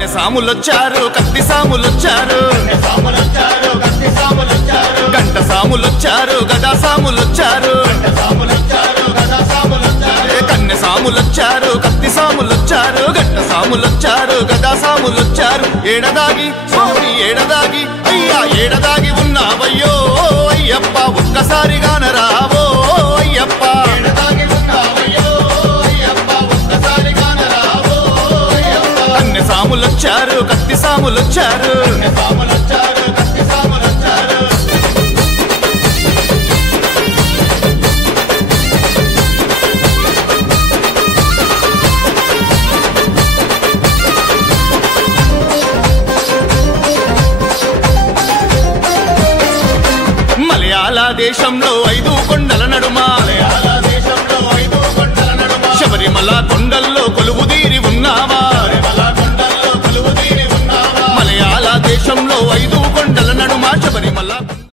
కన్నె సాములొచ్చారు కత్తి సాములొచ్చారు గంట సాములొచ్చారు గదా సాములొచ్చారు కన్నె సాములొచ్చారు కత్తి సాములొచ్చారు గంట సాములొచ్చారు గదా సాములొచ్చారు ఏడదాగి స్వామి ఏడదాగి అయ్యా ఏడదాగి ఉన్నావయ్యో అయ్యప్ప ఒక్కసారిగాన రావో అయ్యప్ప కన్నె సాములొచ్చారు కత్తి సాములొచ్చారు మలయాళ దేశంలో 5 కొండల నడుమ శబరిమల కొండల్లో కొలువుదీరి ఉన్నావా మలయాళ దేశంలో 5 కొండల నడుమ శబరిమల